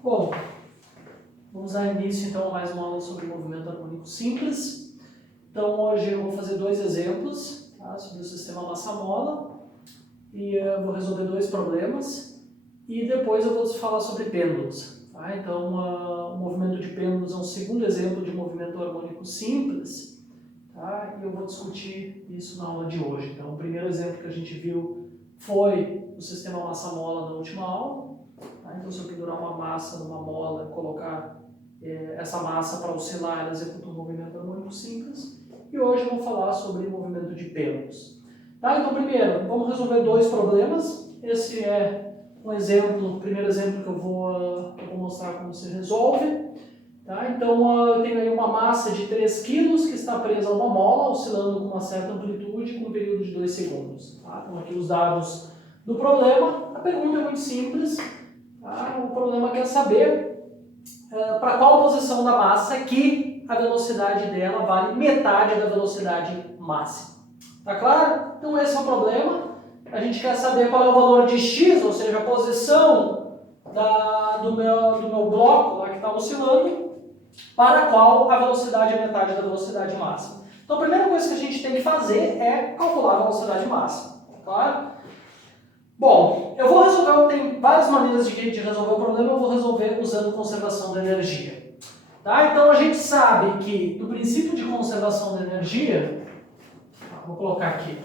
Bom, vamos dar início então a mais uma aula sobre movimento harmônico simples. Então hoje eu vou fazer dois exemplos, tá, sobre o sistema massa-mola e eu vou resolver dois problemas e depois eu vou falar sobre pêndulos. Tá? Então o movimento de pêndulos é um segundo exemplo de movimento harmônico simples, tá? E eu vou discutir isso na aula de hoje. Então o primeiro exemplo que a gente viu foi o sistema massa-mola na última aula. Então, se eu pendurar uma massa numa mola e colocar essa massa para oscilar, ela executa um movimento harmônico simples. E hoje eu vou falar sobre o movimento de pêndulos. Tá? Então, primeiro, vamos resolver dois problemas. Esse é um exemplo, o primeiro exemplo que eu vou mostrar como se resolve. Tá? Então, eu tenho aí uma massa de 3 kg que está presa a uma mola, oscilando com uma certa amplitude, com um período de 2 segundos. Tá? Então, aqui os dados do problema. A pergunta é muito simples. O problema quer saber para qual posição da massa que a velocidade dela vale metade da velocidade máxima. Tá claro? Então esse é o problema. A gente quer saber qual é o valor de x, ou seja, a posição do meu bloco lá que está oscilando, para qual a velocidade é metade da velocidade máxima. Então a primeira coisa que a gente tem que fazer é calcular a velocidade máxima. Tá claro? Bom, eu vou resolver, tem várias maneiras de resolver o problema, eu vou resolver usando conservação da energia. Tá? Então a gente sabe que, do princípio de conservação da energia, vou colocar aqui,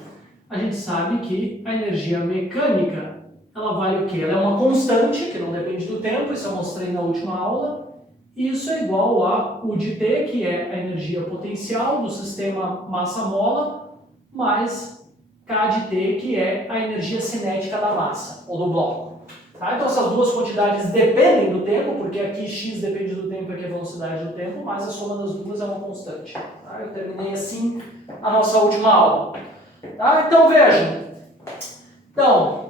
a gente sabe que a energia mecânica, ela vale o quê? Ela é uma constante, que não depende do tempo, isso eu mostrei na última aula, e isso é igual a U de T, que é a energia potencial do sistema massa-mola, mais K de T, que é a energia cinética da massa, ou do bloco. Tá? Então essas duas quantidades dependem do tempo, porque aqui x depende do tempo e aqui a velocidade do tempo, mas a soma das duas é uma constante. Tá? Eu terminei assim a nossa última aula. Tá? Então vejam. Então,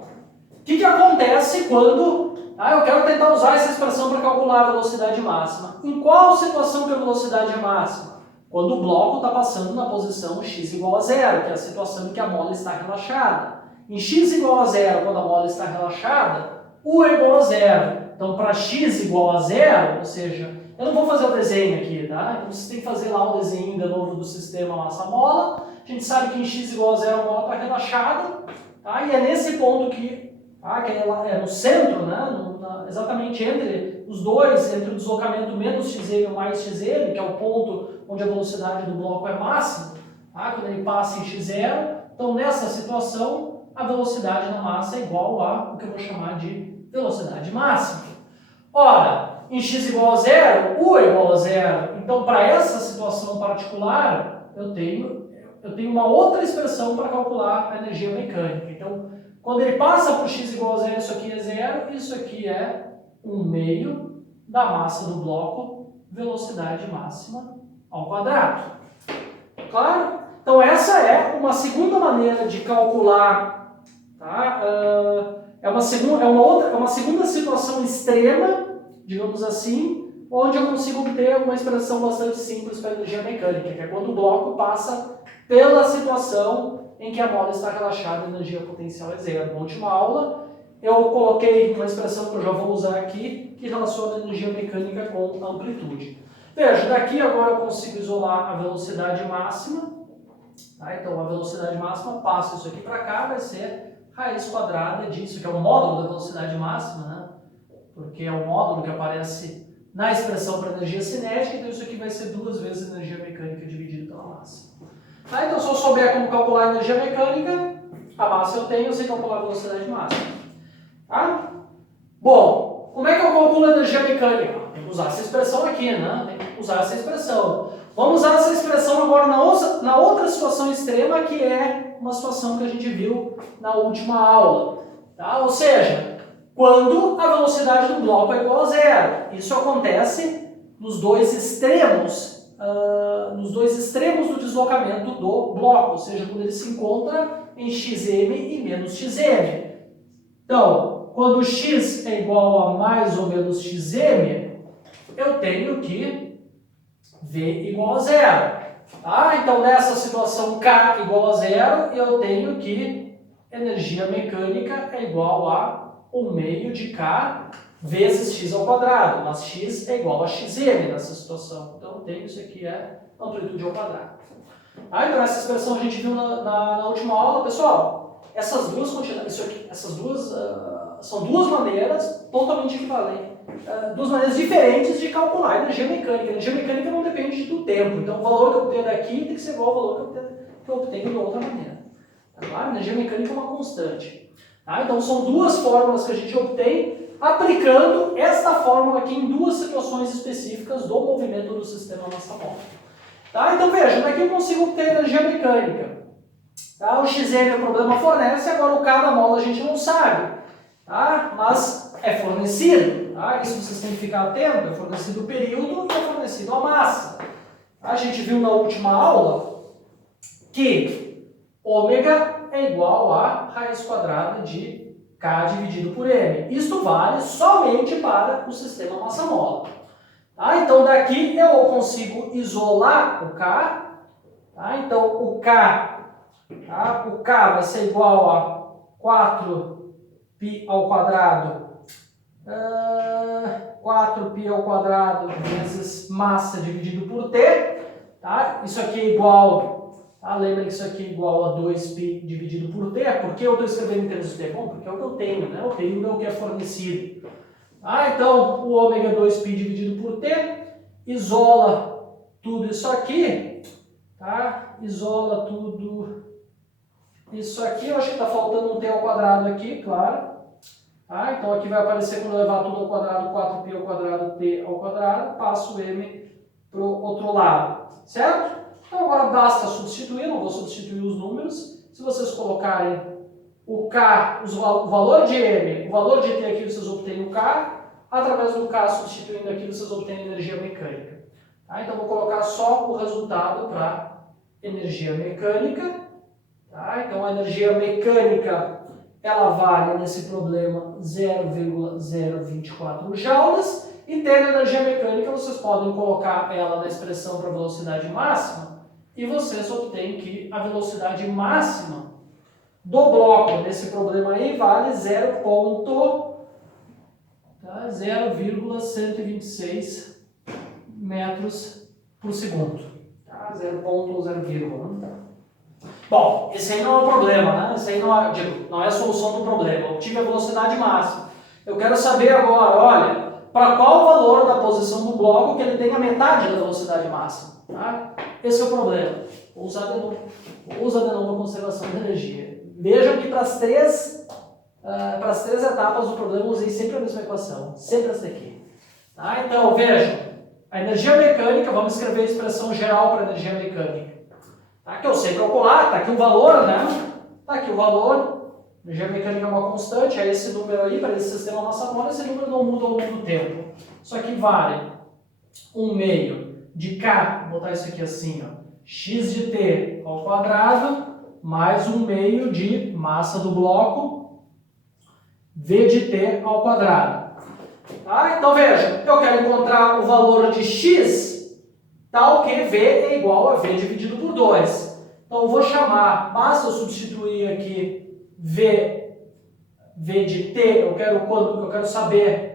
o que acontece quando eu quero tentar usar essa expressão para calcular a velocidade máxima? Em qual situação que a velocidade é máxima? Quando o bloco está passando na posição x igual a zero, que é a situação em que a mola está relaxada. Em x igual a zero, quando a mola está relaxada, U é igual a zero. Então, para x igual a zero, ou seja, eu não vou fazer o desenho aqui, tá? Então, você tem que fazer lá o desenho de novo do sistema massa-mola. A gente sabe que em x igual a zero a mola está relaxada, tá? E é nesse ponto que é no centro, né? Exatamente entre os dois, entre o deslocamento menos xm e mais xm, que é o ponto onde a velocidade do bloco é máxima, tá? Quando ele passa em x0, então nessa situação a velocidade da massa é igual a o que eu vou chamar de velocidade máxima. Ora, em x igual a zero, U é igual a zero, então para essa situação particular eu tenho uma outra expressão para calcular a energia mecânica. Então, quando ele passa por x igual a zero, isso aqui é zero, isso aqui é 1/2 da massa do bloco, velocidade máxima ao quadrado. Claro? Então essa é uma segunda maneira de calcular, tá? É uma segunda situação extrema, digamos assim, onde eu consigo obter uma expressão bastante simples para a energia mecânica, que é quando o bloco passa pela situação em que a mola está relaxada e a energia potencial é zero. Na última aula, eu coloquei uma expressão que eu já vou usar aqui, que relaciona a energia mecânica com a amplitude. Veja, daqui agora eu consigo isolar a velocidade máxima. Tá? Então, a velocidade máxima passa isso aqui para cá, vai ser raiz quadrada disso, que é o módulo da velocidade máxima, né? Porque é o módulo que aparece na expressão para energia cinética, então isso aqui vai ser 2 vezes a energia mecânica dividida pela massa. Tá? Então, se eu souber como calcular a energia mecânica, a massa eu sei calcular a velocidade máxima. Tá? Bom, como é que eu calculo a energia mecânica? Tem que usar essa expressão aqui, né? Tem que usar essa expressão. Vamos usar essa expressão agora na outra situação extrema, que é uma situação que a gente viu na última aula. Tá? Ou seja, quando a velocidade do bloco é igual a zero. Isso acontece nos dois extremos do deslocamento do bloco, ou seja, quando ele se encontra em xm e menos xm. Então, quando x é igual a mais ou menos xm, eu tenho que v igual a zero. Tá? Então, nessa situação k igual a zero, eu tenho que energia mecânica é igual a 1/2 de k vezes x ao quadrado, mas x é igual a xm nessa situação. Então, tem isso aqui é amplitude ao quadrado. Ah, então, essa expressão a gente viu na última aula. Pessoal, essas duas são duas maneiras totalmente equivalentes, duas maneiras diferentes de calcular a energia mecânica. A energia mecânica não depende do tempo, então o valor que eu obtenho daqui tem que ser igual ao valor que eu obtenho de outra maneira. Tá claro? A energia mecânica é uma constante. Tá? Então são duas fórmulas que a gente obtém aplicando esta fórmula aqui em duas situações específicas do movimento do sistema massa-mole. Tá? Então veja, daqui eu consigo obter energia mecânica. Tá? O xm o problema fornece, agora o K da mola a gente não sabe. Tá? Mas é fornecido. Tá? Isso vocês têm que ficar atento. É fornecido o período e é fornecido a massa. A gente viu na última aula que ômega é igual a raiz quadrada de K dividido por M. Isto vale somente para o sistema massa-mola. Tá? Então daqui eu consigo isolar o K. Tá? Então o K vai ser igual a 4π ao quadrado, 4π ao quadrado vezes massa dividido por T. Tá? Isso aqui é igual, lembra que isso aqui é igual a 2π dividido por T. Por que eu estou escrevendo em termos de T? Bom, porque é o que eu tenho, né? O período é o que é fornecido. Então, o ômega 2π dividido por T isola tudo isso aqui. Tá? Isola tudo isso aqui. Eu acho que está faltando um T ao quadrado aqui, claro. Tá? Então, aqui vai aparecer, quando eu levar tudo ao quadrado, 4π ao quadrado, T ao quadrado. Passo o M para o outro lado. Certo? Então, agora basta substituir. Não vou substituir os números. Se vocês colocarem o K, o valor de M, o valor de T aqui, vocês obtêm o K. Através do K, substituindo aqui, vocês obtêm energia mecânica. Tá? Então, vou colocar só o resultado para energia mecânica. Tá? Então, a energia mecânica, ela vale nesse problema 0,024 joules. E tendo energia mecânica, vocês podem colocar ela na expressão para velocidade máxima. E vocês obtêm que a velocidade máxima do bloco nesse problema aí vale 0,126 metros por segundo. Tá? 0,0. Bom, esse aí não é o problema, né? Esse aí não é a solução do problema. Eu obtive a velocidade máxima. Eu quero saber agora, olha, para qual valor da posição do bloco que ele tem a metade da velocidade máxima. Tá? Esse é o problema. Vou usar de novo a conservação de energia. Vejam que para as três etapas do problema eu usei sempre a mesma equação. Sempre essa daqui. Tá? Então, vejam. A energia mecânica, vamos escrever a expressão geral para a energia mecânica. Tá? Que eu sei calcular, está aqui o valor, né? Está aqui o valor. Energia mecânica é uma constante, é esse número aí, para esse sistema massa-mole, esse número não muda ao longo do tempo. Isso aqui vale 1/2 de K, vou botar isso aqui assim, ó, x de T ao quadrado, mais 1/2 de massa do bloco, V de T ao quadrado. Tá? Então veja, eu quero encontrar o valor de x, tal que V é igual a V dividido por 2. Então eu vou chamar, basta eu substituir aqui V de T, eu quero saber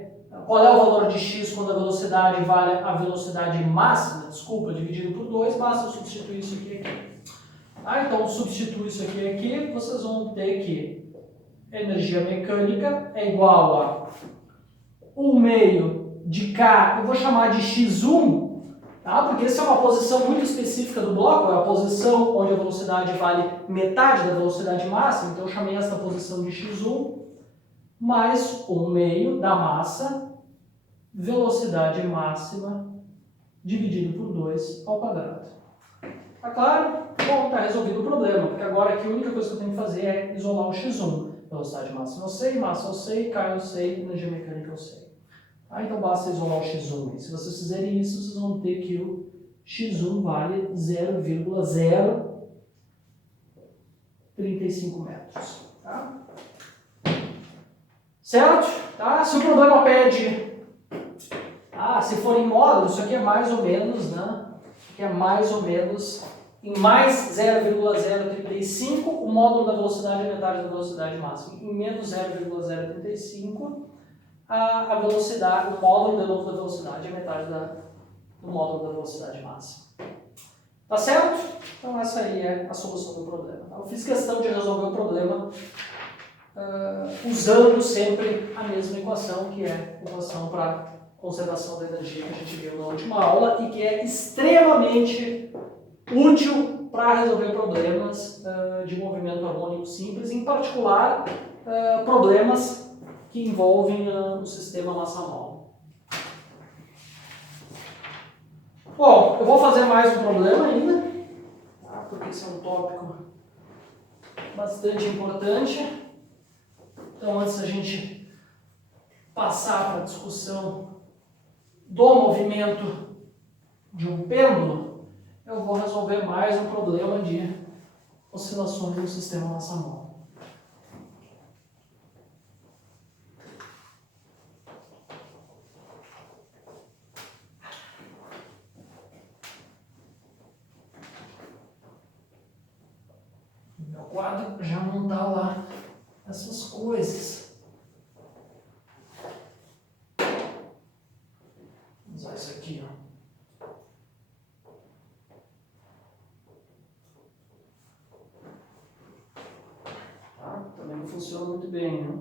qual é o valor de x quando a velocidade vale a velocidade máxima, dividido por 2, basta eu substituir isso aqui. Então, eu substituo isso aqui, vocês vão ter que energia mecânica é igual a 1/2 de K, eu vou chamar de x1, tá? Porque essa é uma posição muito específica do bloco, é a posição onde a velocidade vale metade da velocidade máxima, então eu chamei essa posição de x1, mais 1/2 da massa, velocidade máxima, dividido por 2 ao quadrado. Tá claro? Bom, está resolvido o problema, porque agora aqui a única coisa que eu tenho que fazer é isolar o x1. Velocidade máxima eu sei, massa eu sei, K eu sei, energia mecânica eu sei. Então basta isolar o x1. Se vocês fizerem isso, vocês vão ter que o x1 vale 0,035 metros. Tá? Certo? Tá? Se o problema pede, se for em módulo, isso aqui é mais ou menos, né? Que é mais ou menos em mais 0,035, o módulo da velocidade é metade da velocidade máxima. Em menos 0,035, a velocidade, o módulo de novo da velocidade é metade do módulo da velocidade máxima. Tá certo? Então essa aí é a solução do problema. Eu fiz questão de resolver o problema usando sempre a mesma equação, que é a equação para conservação da energia que a gente viu na última aula e que é extremamente útil para resolver problemas de movimento harmônico simples, em particular problemas que envolvem o sistema massa-mola. Bom, eu vou fazer mais um problema ainda, tá? Porque esse é um tópico bastante importante. Então, antes da gente passar para a discussão do movimento de um pêndulo, eu vou resolver mais um problema de oscilações do sistema massa-mola. Meu quadro já não dá lá essas coisas. Vou usar isso aqui, ó. Também não funciona muito bem, né?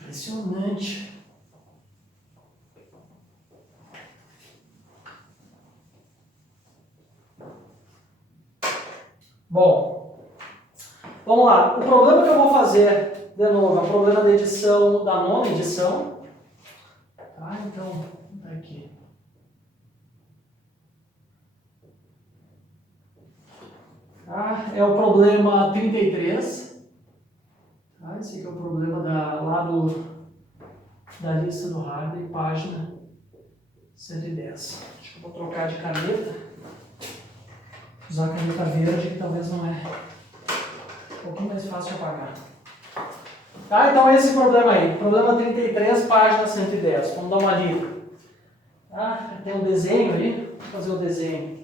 Impressionante. Bom, vamos lá. O problema que eu vou fazer, de novo, é o problema da edição, da nona edição. Tá, então, tá aqui. Tá, é o problema 33. Tá, esse aqui é o problema da lista do Hardy, página 110. Acho que eu vou trocar de caneta. Usar a caneta verde, que talvez não é um pouquinho mais fácil de apagar. Tá, então esse problema aí, problema 33, página 110. Vamos dar uma lida. Tá, tem um desenho aí, vou fazer o desenho.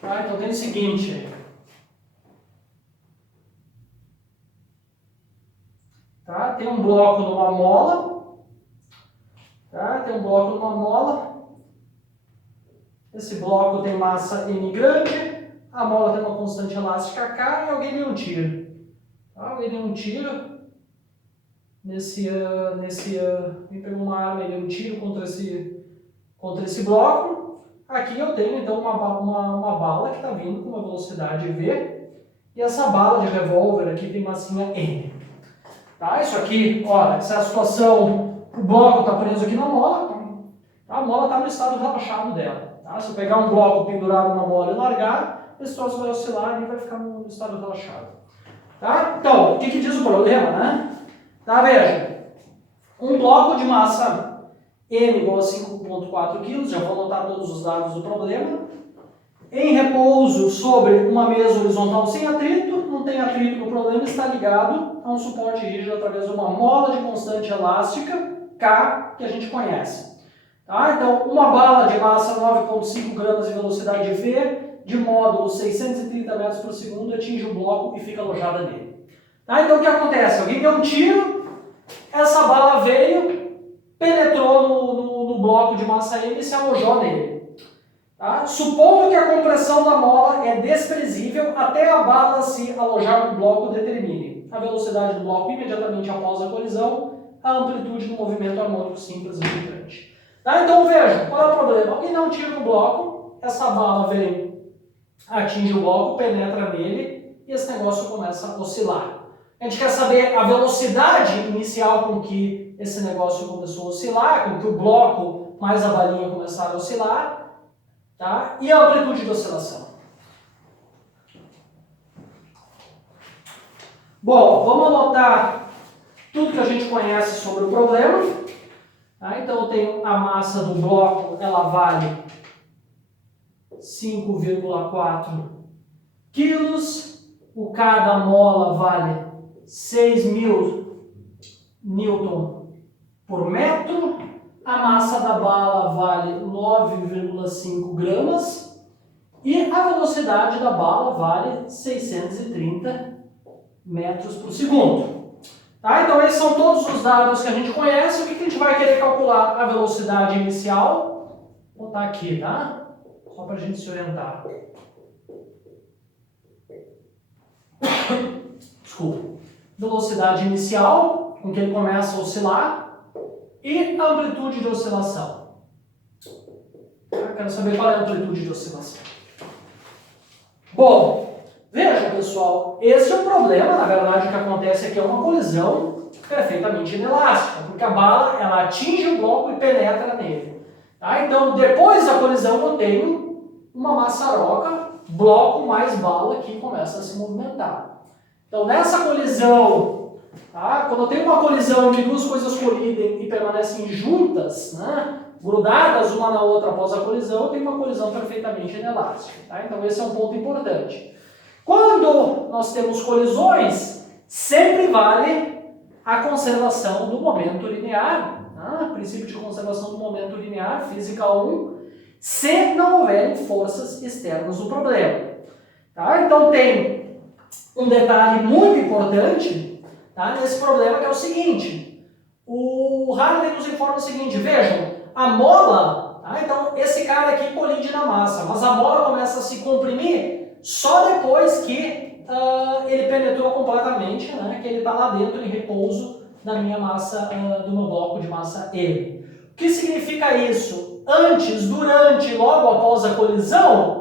Tá, então tem o seguinte. Tá, tem um bloco numa mola. Tá, tem um bloco numa mola. Esse bloco tem massa M grande. A mola tem uma constante elástica K e alguém deu um tiro. Tá, alguém deu um tiro me pegou uma arma e deu um tiro contra esse bloco. Aqui eu tenho então uma bala que está vindo com uma velocidade V, e essa bala de revólver aqui tem massinha M. Tá? Isso aqui, olha, essa é a situação, o bloco está preso aqui na mola, a mola está no estado relaxado dela. Tá? Se eu pegar um bloco pendurado na mola e largar, esse troço vai oscilar e vai ficar no estado relaxado. Tá? Então, o que diz o problema, né? Tá, veja, um bloco de massa M igual a 5,4 kg, já vou anotar todos os dados do problema, em repouso sobre uma mesa horizontal sem atrito, não tem atrito no problema, está ligado a um suporte rígido através de uma mola de constante elástica, K, que a gente conhece. Tá? Então, uma bala de massa 9,5 gramas e velocidade V, de módulo 630 metros por segundo, atinge o bloco e fica alojada nele. Tá? Então, o que acontece? Alguém deu um tiro, essa bala veio, penetrou no bloco de massa M e se alojou nele. Tá? Supondo que a compressão da mola é desprezível até a bala se alojar no bloco determine a velocidade do bloco imediatamente após a colisão, a amplitude do movimento harmônico simples resultante. Tá? Então veja, qual é o problema? Alguém dá um tiro no bloco, essa bala vem, atinge o bloco, penetra nele e esse negócio começa a oscilar. A gente quer saber a velocidade inicial com que esse negócio começou a oscilar, com que o bloco mais a balinha começaram a oscilar. Tá? E a amplitude de oscilação? Bom, vamos anotar tudo que a gente conhece sobre o problema. Tá? Então eu tenho a massa do bloco, ela vale 5,4 quilos. o K da mola vale 6.000 Newton por metro, a massa da bala vale 9,5 gramas e a velocidade da bala vale 630 metros por segundo. Tá? Então esses são todos os dados que a gente conhece. O que a gente vai querer calcular? A velocidade inicial. Vou botar aqui, tá? Só para a gente se orientar. Desculpa. Velocidade inicial, com que ele começa a oscilar, e a amplitude de oscilação. Eu quero saber qual é a amplitude de oscilação. Bom, veja pessoal, esse é o problema, na verdade o que acontece aqui é uma colisão perfeitamente inelástica, porque a bala ela atinge o bloco e penetra nele. Tá? Então, depois da colisão eu tenho uma maçaroca, bloco mais bala que começa a se movimentar. Então, nessa colisão, tá? Quando eu tenho uma colisão em que duas coisas colidem e permanecem juntas, né? Grudadas uma na outra após a colisão, eu tenho uma colisão perfeitamente inelástica. Tá? Então, esse é um ponto importante. Quando nós temos colisões, sempre vale a conservação do momento linear. Tá? Princípio de conservação do momento linear, física 1, se não houverem forças externas no problema. Tá? Então, tem um detalhe muito importante, tá, nesse problema, que é o seguinte: o Hartley nos informa o seguinte, vejam, a mola, tá, então esse cara aqui colide na massa, mas a mola começa a se comprimir só depois que ele penetrou completamente, né, que ele está lá dentro em repouso da minha massa, do meu bloco de massa M. O que significa isso? Antes, durante, logo após a colisão,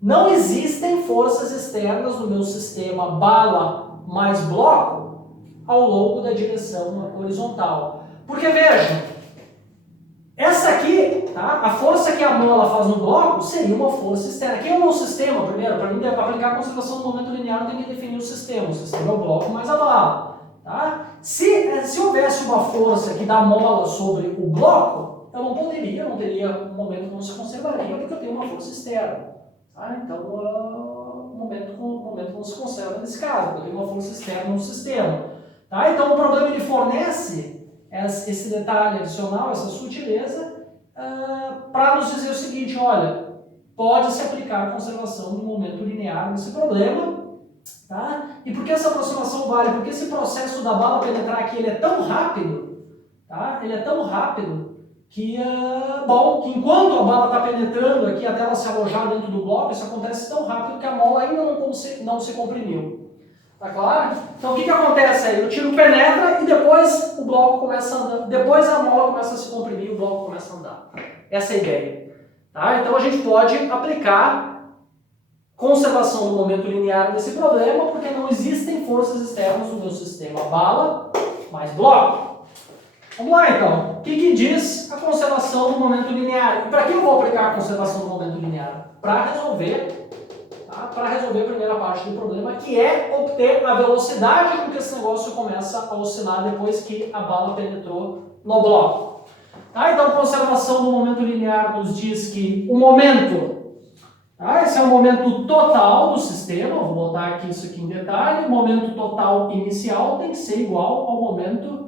não existem forças externas no meu sistema bala mais bloco ao longo da direção horizontal. Porque vejam, essa aqui, tá, a força que a mola faz no bloco seria uma força externa. Quem é o meu sistema? Primeiro, para mim aplicar a conservação do momento linear, eu tenho que definir o sistema. O sistema é o bloco mais a bala. Tá? Se houvesse uma força que dá mola sobre o bloco, eu não teria um momento que não se conservaria, porque eu tenho uma força externa. Ah, então, o momento não se conserva nesse caso, porque eu tenho uma força externa no sistema. Tá? Então, o problema ele fornece esse detalhe adicional, essa sutileza, para nos dizer o seguinte: olha, pode-se aplicar a conservação do momento linear nesse problema. Tá? E por que essa aproximação vale? Porque esse processo da bala penetrar aqui ele é tão rápido, tá? Ele é tão rápido, que enquanto a bala está penetrando aqui até ela se alojar dentro do bloco, isso acontece tão rápido que a mola ainda não se comprimiu. Tá claro? Então o que acontece aí? O tiro penetra e depois o bloco começa a andar, depois a mola começa a se comprimir e o bloco começa a andar. Essa é a ideia. Tá? Então a gente pode aplicar conservação do momento linear nesse problema, porque não existem forças externas no meu sistema bala mais bloco. Vamos lá então, o que diz a conservação do momento linear? E para que eu vou aplicar a conservação do momento linear? Para resolver a primeira parte do problema, que é obter a velocidade com que esse negócio começa a oscilar depois que a bala penetrou no bloco. Tá? Então, conservação do momento linear nos diz que o momento, tá? Esse é o momento total do sistema, vou botar aqui isso aqui em detalhe, o momento total inicial tem que ser igual ao momento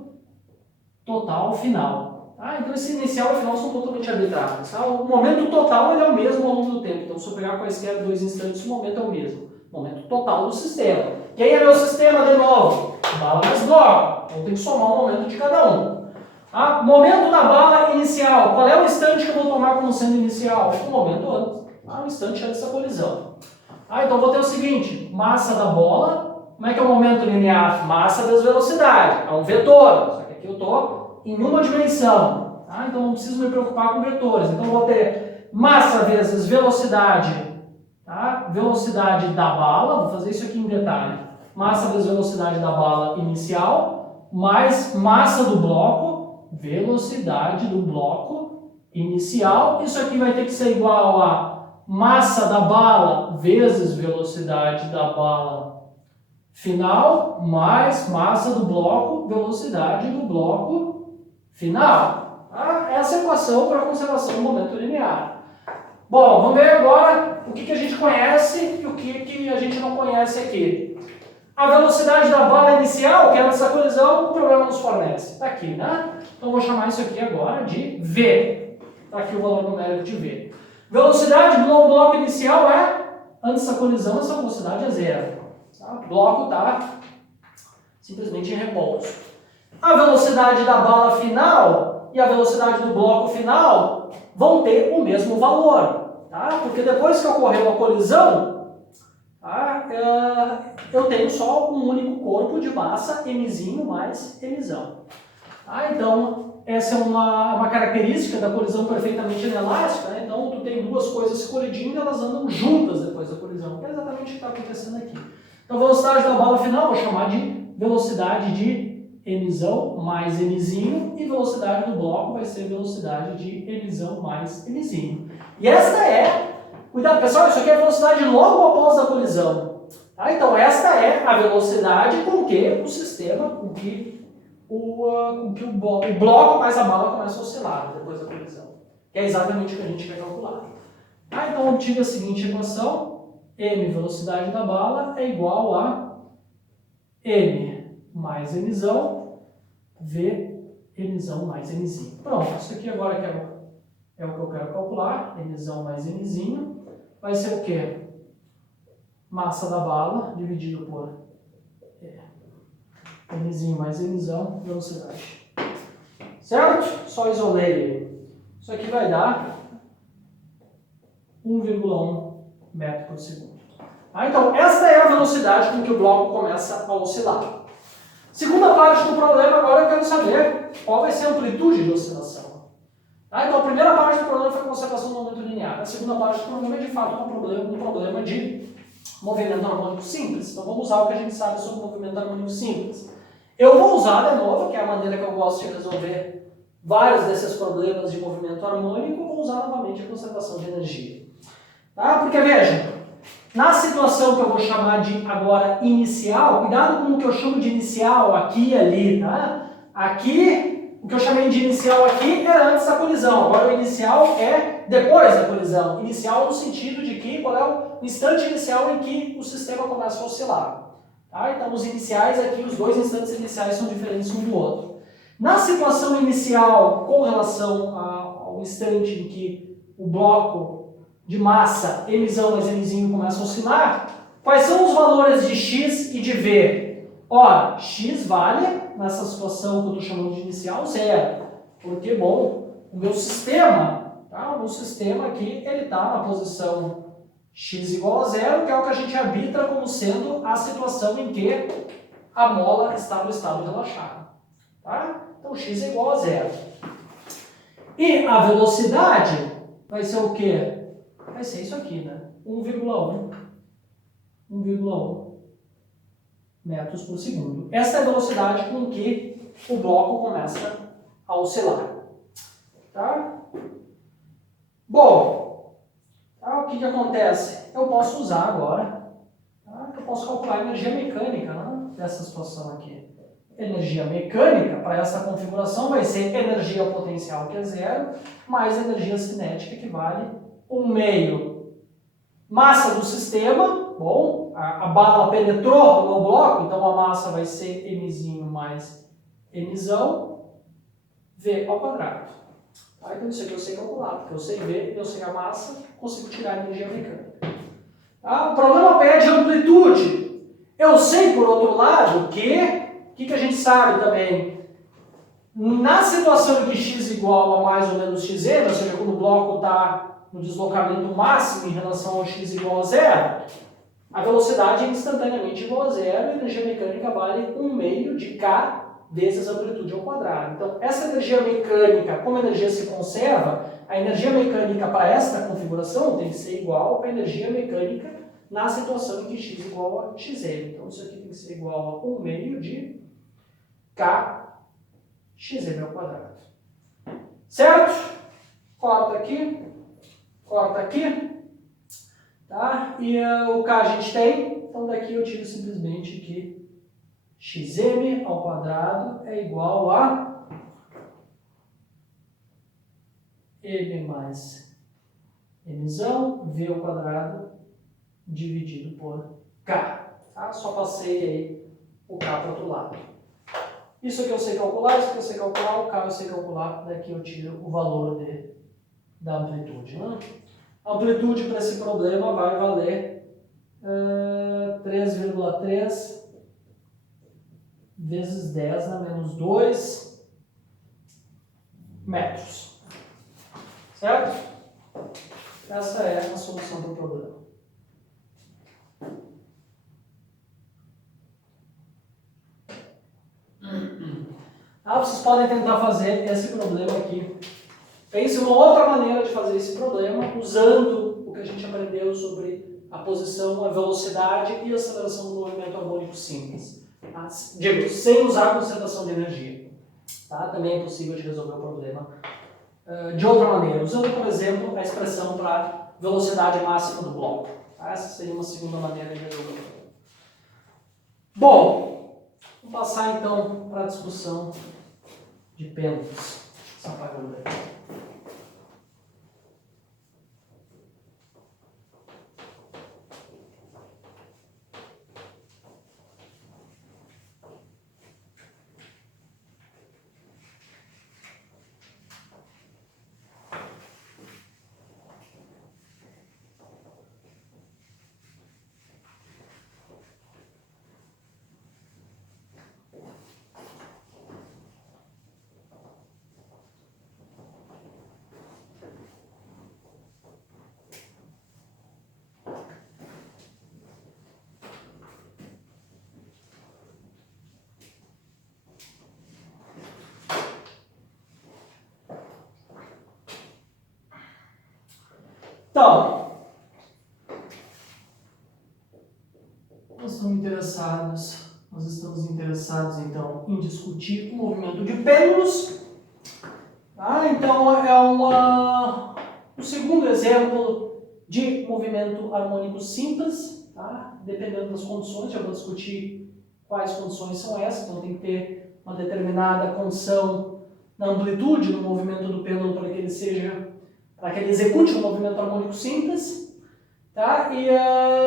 total final. Tá? Então esse inicial e final são totalmente arbitrários. Tá? O momento total ele é o mesmo ao longo do tempo. Então se eu pegar quaisquer dois instantes, o momento é o mesmo. O momento total do sistema. Quem é meu sistema de novo? Bala mais bloco. Então tem que somar o momento de cada um. Tá? Momento da bala inicial. Qual é o instante que eu vou tomar como sendo inicial? O momento antes. Tá? O instante antes da colisão. Tá? Então vou ter o seguinte, massa da bola. Como é que é o momento linear? Massa vezes velocidade. É um vetor. Só que aqui eu estou em uma dimensão, tá? Então não preciso me preocupar com vetores. Então vou ter massa vezes velocidade, tá? Velocidade da bala, vou fazer isso aqui em detalhe. Massa vezes velocidade da bala inicial, mais massa do bloco, velocidade do bloco inicial. Isso aqui vai ter que ser igual a massa da bala vezes velocidade da bala final, mais massa do bloco, velocidade do bloco final. Tá? Essa é a equação para a conservação do momento linear. Bom, vamos ver agora o que a gente conhece e o que a gente não conhece aqui. A velocidade da bala inicial, que é antes da colisão, o problema nos fornece. Está aqui, né? Então, vou chamar isso aqui agora de V. Está aqui o valor numérico de V. Velocidade do bloco inicial é, antes da colisão, essa velocidade é zero. Tá? O bloco está simplesmente em repouso. A velocidade da bala final e a velocidade do bloco final vão ter o mesmo valor. Tá? Porque depois que ocorreu a colisão, tá? Eu tenho só um único corpo de massa, mzinho mais mzão. Tá? Então, essa é uma característica da colisão perfeitamente inelástica. Né? Então, tu tem duas coisas se colidindo e elas andam juntas depois da colisão. Que é exatamente o que está acontecendo aqui. Então, a velocidade da bala final vou chamar de velocidade de mzão mais mzinho, e velocidade do bloco vai ser velocidade de mzão mais mzinho. E esta é, cuidado pessoal, isso aqui é a velocidade logo após a colisão. Tá? Então esta é a velocidade com que o sistema, com que o bloco mais a bala começa a oscilar depois da colisão. Que é exatamente o que a gente vai calcular. Tá? Então eu obtive a seguinte equação: m, velocidade da bala, é igual a m mais mzão, v mzão mais mzinho. Pronto, isso aqui agora que é o que eu quero calcular, mzão mais mzinho, vai ser o quê? Massa da bala dividido por mzinho mais mzão, velocidade. Certo? Só isolei. Isso aqui vai dar 1,1 metro por segundo. Então, esta é a velocidade com que o bloco começa a oscilar. Segunda parte do problema, agora eu quero saber qual vai ser a amplitude de oscilação. Então, a primeira parte do problema foi a conservação do momento linear. A segunda parte do problema é, de fato, um problema de movimento harmônico simples. Então, vamos usar o que a gente sabe sobre movimento harmônico simples. Eu vou usar, de novo, que é a maneira que eu gosto de resolver vários desses problemas de movimento harmônico, vou usar novamente a conservação de energia. Tá? Porque, vejam, na situação que eu vou chamar de agora inicial, cuidado com o que eu chamo de inicial aqui e ali, tá? Aqui, o que eu chamei de inicial aqui era antes da colisão, agora o inicial é depois da colisão. Inicial no sentido de que qual é o instante inicial em que o sistema começa a oscilar. Tá? Então os iniciais aqui, os dois instantes iniciais são diferentes um do outro. Na situação inicial, com relação ao instante em que o bloco de massa, mzão mais mzinho, começa a oscilar, quais são os valores de x e de v? Ora, x vale, nessa situação que eu estou chamando de inicial, zero. Porque, bom, o meu sistema, tá? O meu sistema aqui, ele está na posição x igual a zero, que é o que a gente arbitra como sendo a situação em que a mola está no estado relaxado. Tá? Então, x é igual a zero. E a velocidade vai ser o quê? Vai ser isso aqui, né? 1,1 metros por segundo. Essa é a velocidade com que o bloco começa a oscilar. Tá? Bom, tá? O que acontece? Eu posso usar agora, tá? Eu posso calcular a energia mecânica, né? Dessa situação aqui. Energia mecânica, para essa configuração, vai ser energia potencial, que é zero, mais energia cinética, que vale 1/2 massa do sistema. Bom, a bala penetrou no meu bloco, então a massa vai ser mzinho mais mzão, v ao quadrado. Tá? Então isso aqui eu sei calcular, porque eu sei v, eu sei a massa, consigo tirar a energia mecânica. Tá? O problema pede amplitude. Eu sei, por outro lado, que o que a gente sabe também? Na situação em que x igual a mais ou menos xn, ou seja, quando o bloco está no deslocamento máximo em relação ao x igual a zero, a velocidade é instantaneamente igual a zero e a energia mecânica vale 1/2 de k vezes a amplitude ao quadrado. Então, essa energia mecânica, como a energia se conserva, a energia mecânica para esta configuração tem que ser igual à energia mecânica na situação em que x igual a xn. Então, isso aqui tem que ser igual a 1/2 de k xm ao quadrado. Certo? Corta aqui. Corta aqui. Tá? E o k a gente tem. Então, daqui eu tiro simplesmente que xm ao quadrado é igual a m mais mzão, v ao quadrado, dividido por k. Tá? Só passei aí o k para o outro lado. Isso aqui eu sei calcular, isso aqui eu sei calcular, o k eu sei calcular, daqui eu tiro o valor da amplitude. Né? A amplitude para esse problema vai valer 3,3 vezes 10 na menos 2 metros. Certo? Essa é a solução do problema. Vocês podem tentar fazer esse problema aqui. Pense uma outra maneira de fazer esse problema usando o que a gente aprendeu sobre a posição, a velocidade e a aceleração do movimento harmônico simples. Tá? Digo, sem usar a concentração de energia. Tá? Também é possível de resolver o problema de outra maneira, usando, por exemplo, a expressão para velocidade máxima do bloco. Tá? Essa seria uma segunda maneira de resolver o problema. Bom, vou passar então para a discussão de pêndulos. Só apagando aqui. Então, nós estamos interessados então em discutir o movimento de pêndulos. Tá? Então, um segundo exemplo de movimento harmônico simples, tá? Dependendo das condições, já vou discutir quais condições são essas, então tem que ter uma determinada condição na amplitude do movimento do pêndulo para que ele execute um movimento harmônico simples. Tá? E,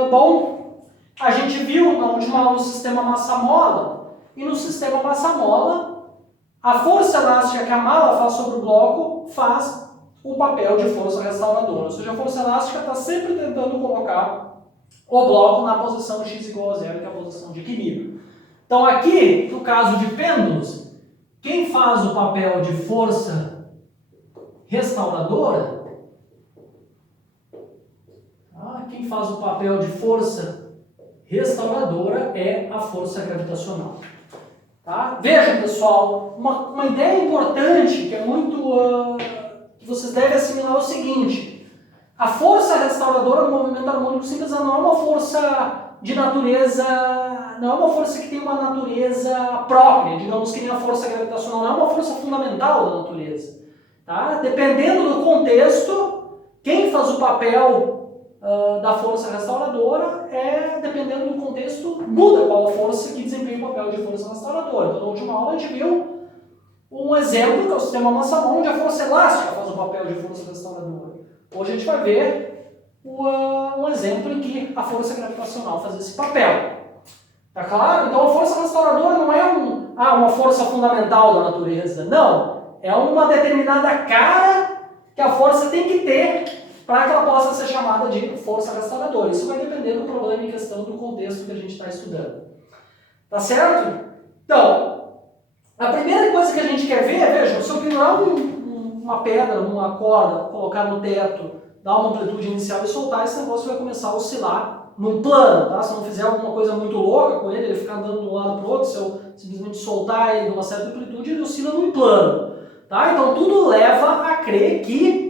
bom, a gente viu na última aula o sistema massa-mola, e no sistema massa-mola, a força elástica que a mala faz sobre o bloco faz o papel de força restauradora. Ou seja, a força elástica está sempre tentando colocar o bloco na posição x igual a zero, que é a posição de equilíbrio. Então aqui, no caso de pêndulos, quem faz o papel de força restauradora, quem faz o papel de força restauradora é a força gravitacional. Tá? Vejam, pessoal, uma ideia importante que é muito que vocês devem assimilar é o seguinte: a força restauradora no movimento harmônico simples não é uma força de natureza, não é uma força que tem uma natureza própria, digamos que nem a força gravitacional, não é uma força fundamental da natureza. Tá? Dependendo do contexto, quem faz o papel da força restauradora dependendo do contexto, muda qual a força que desempenha o papel de força restauradora. Então, na última aula, a gente viu um exemplo, que é o sistema massa-mola, onde a força elástica faz o papel de força restauradora. Hoje a gente vai ver um exemplo em que a força gravitacional faz esse papel. Tá claro? Então, a força restauradora não é uma força fundamental da natureza. Não. É uma determinada cara que a força tem que ter para que ela possa ser chamada de força restauradora. Isso vai depender do problema em questão, do contexto que a gente está estudando. Tá certo? Então, a primeira coisa que a gente quer ver, veja, se eu pendurar uma pedra, uma corda, colocar no teto, dar uma amplitude inicial e soltar, esse negócio vai começar a oscilar num plano, tá? Se eu não fizer alguma coisa muito louca com ele ficar andando de um lado para o outro, se eu simplesmente soltar ele numa certa amplitude, ele oscila num plano. Tá? Então, tudo leva a crer que